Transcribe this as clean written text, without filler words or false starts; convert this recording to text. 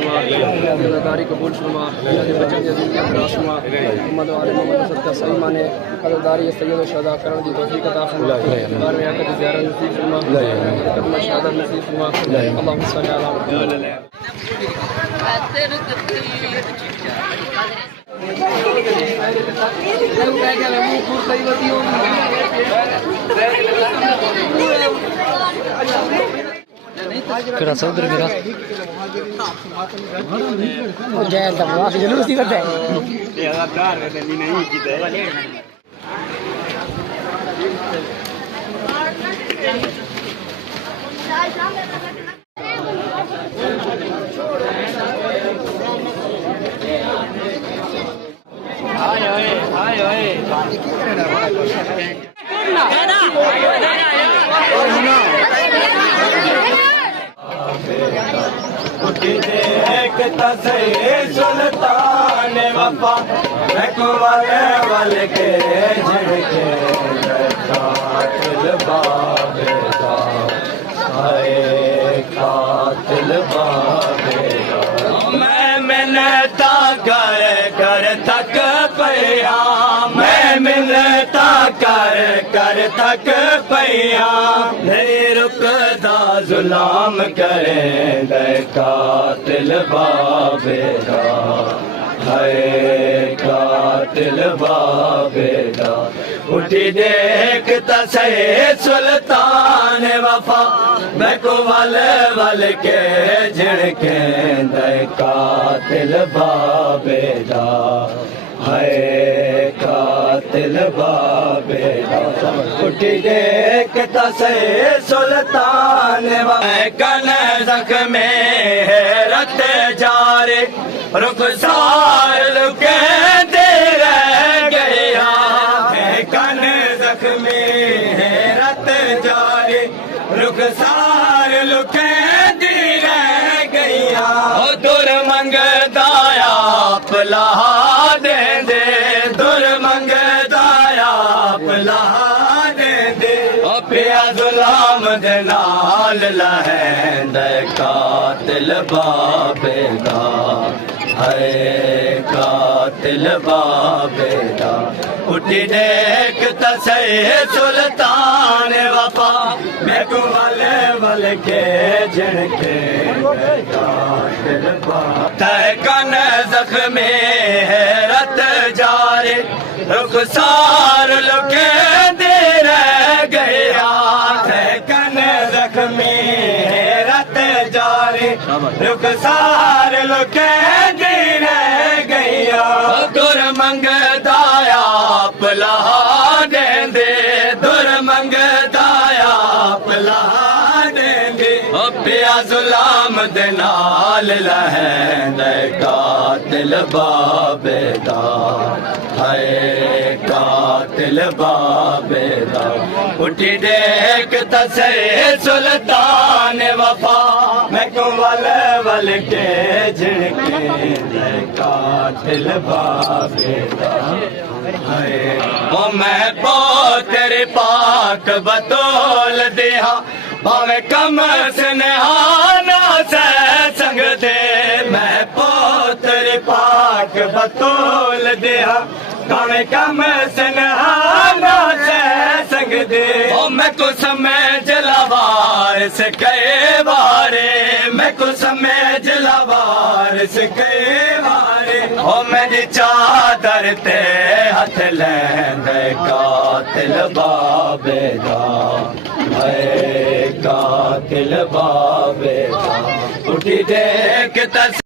अदादारी कबूल फरमा, बचन जजीयत राशमा मोहम्मद आले मोहम्मद सत्ता सही माने अदादारी सैयद शहदा करण दी तौफीक अता फरमा, बार में आकर ज़ियारत नसीब फरमा, कदम शहादत नसीब फरमा। अल्लाहुम्मा सल्ली अला मुहम्मद। केड़ा सौदर मेरा जय दबवा जलूस ही करता है ये आधार है नहीं कीता है हाय हाय सुल्तान वफा वाले वाले के झड़के कातिल बाबेदा कातिल बाबेदा मैं मिलता कर कर थक पया मैं मिलता कर कर थक पया नहीं रुकदा जुलाम करे कातिल बाबेदा है कातिल बाबेदा उठी देख तसे सुल्तान वफा मैं को वल वल के झड़के कातिल बाबेदा है कातिल बाबेदा उठी देख तसे सुल्तान कन जख्मे हैरत जारे रुखसार लुके दे रह गया कन जख्मे हैरत जारे रुखसार लुके दे रह गया दुर मंगदाया पला दे दे दुर मंगदाया पला दे दे पिया जुलाम दे नाल लहंद कातिल बाबेदा है कातिल बाबेदा उठी देख तसे सुल्तान वफा मैं को वल वल के झड़के कातिल बाबेदा कन जख्मे हैरत जारे रुखसार लुके दे रह गया कन जख्मे हैरत जारे रुखसार लुके दे रह गया दुर मंगदाया पला दे दे दुर मंगदाया पला दे दे पिया जुलाम दे नाल लहंद कातिल बाबेदा है कातिल बाबेदा उठी देख तसे सुल्तान वफा मैं को वल वल के झड़के कातिल बाबेदा है ओ मैं तेरे पाक बतौल दिया भावे कम स्नेहाना से संग दे मैं तेरे पाक बतौल दिया भावे कम स्नेहाना से संग दे ओ मैं को समय जलावार से कई बारे मैं को समय जलावार से कई बारे ओ मेरी चादर ते हथ लेंद कातिल बाबेदा है कातिल बाबेदा उठी देख तस